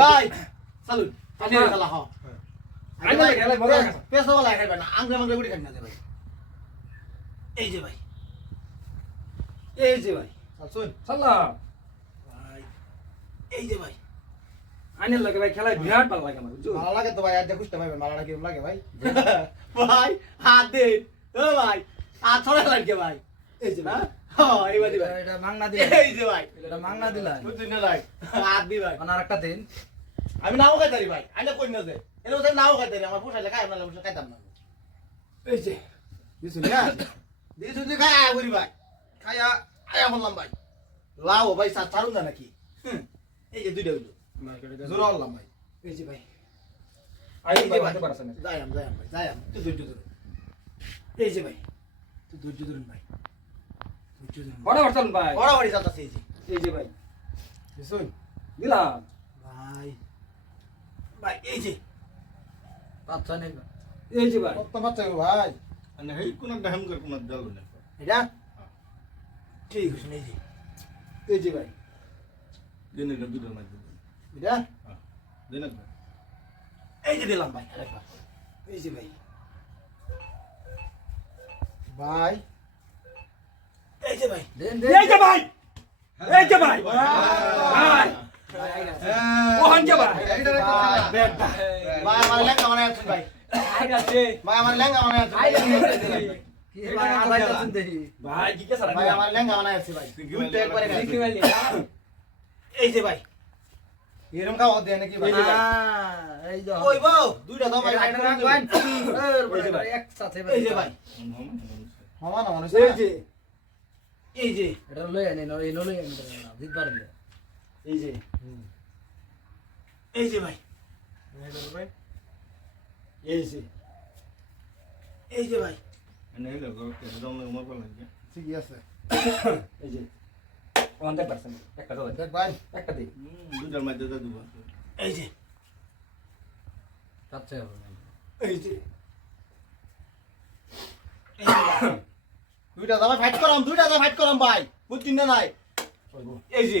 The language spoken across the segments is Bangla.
ভাই আনি হ্যাঁ। খেলা হ আনি খেলা, খেলা, মজা লাগে। পেছো বলা খাইবে না আংলে মাংলে গুড়ি খাই না ভাই। এই যে ভাই। এই যে ভাই। চালুন সাল্লাহ ভাই এই যে ভাই। আইনের লগে ভাই খেলায় বিরাট ভালো লাগে আমার ভালো লাগে তো ভাই আজ খুঁজতে পাইবেন ভালো লাগে লাগে ভাই? ভাই হাত দে। ও ভাই হাত ছড়া লাগে ভাই। এই যে ভাই। হ্যাঁ। এইবার দি ভাই। এটা মাংনা দিল এই যে ভাই। এটা মাংনা দিলা বুঝছেন না ভাই? হাত দি ভাই। আর একটা দিন। আমি নাও খাইতারি ভাই আইনা কই না যে এর মধ্যে নাও খাইতারি আমার পোষাইলে খাই আপনার পোষা খাইতাম না। এই যে দিছুন না দিছুন যে খাই আয়া করি ভাই। খাইয়া আয়া বললাম ভাই। লাও ভাই সা ছাড়ুন না নাকি? এই যে দুইটা হইল। জোর আল্লাহ ভাই। এই যে ভাই। আই যে ভাই না যাইম যাইম ভাই যাইম তুই ধৈর্য ধরুন এই যে ভাই তুই ধৈর্য ধরুন ভাই। ধৈর্য ধরুন বড় বড় চলুন ভাই। বড় বাড়ি যাচ্ছে এই যে। এই যে ভাই। দিছুন। দিলাম। ভাই। ভাই এই যে। বাচ্চা নেই এই যে ভাই। কত বাচ্চা ভাই? মানে এই কোন একটা হ্যাঙ্গার কোন জল না ঠিক আছে এই যে। এই যে ভাই। দিন এটা? হ্যাঁ, দুটো মাছ দিন এই যে দিলাম ভাই আরেকবার ভাই। ভাই। এই যে ভাই। হ্যাঁ, এই যে ভাই। এই যে ভাই। ওহান যে ভাই। ভাই আমার লেঙ্গা মানে ভাই। ভাই আমার লেঙ্গা মানে ভাই ভাই কি কে আমার লেঙ্গা মানে আছে ভাই। কি এই যে ভাই। খাওয়া দেয় নাকি ভাই? এই যে ওই বউ দুইটা দাও ভাই। একসাথে এই যে ভাই। না মানুষ এই যে। এই যে। এটা লই আনি এই লই আনি পারবে এই যে এই যে ভাই। ভাই? এই যে এই যে ভাই। ঠিকই আছে। এই যে অনেক পার্সেন্ট একটা দেখ ভাই। একটা দিই দুটার মধ্যে দুবার এই যে। তার এই যে। দুইটা দাদা ফাইট করাম দুইটা দাদা ফাইট করাম ভাই। বুঝছিন না নাই? এই যে।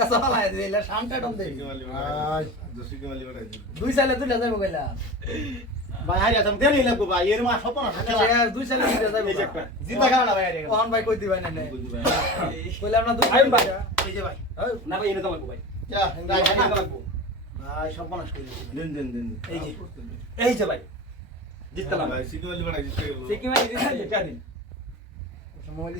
এসা পালায় দিলে শামটা টম দেই দুই সালে দুইটা যাব কইলা। ভাই হারি আসাম দেরি লাগবো ভাই এর মাস হপন দুই সালে দুইটা যাব জিতা খেলা না ভাই হারি কোন ভাই কই দিবা না কইলে আমরা দুই ভাই ভাই এই যে ভাই। না ভাই এনে তো লাগবো ভাই। যা এনে তো লাগবো। ভাই সব নষ্ট করে দিন দিন দিন এই যে। এই যে ভাই জিতলাম হ্যাঁ ভাই সিকিম আলি বড় জিতে গেল। সিকিম আলি জিতে গেল মোবাইল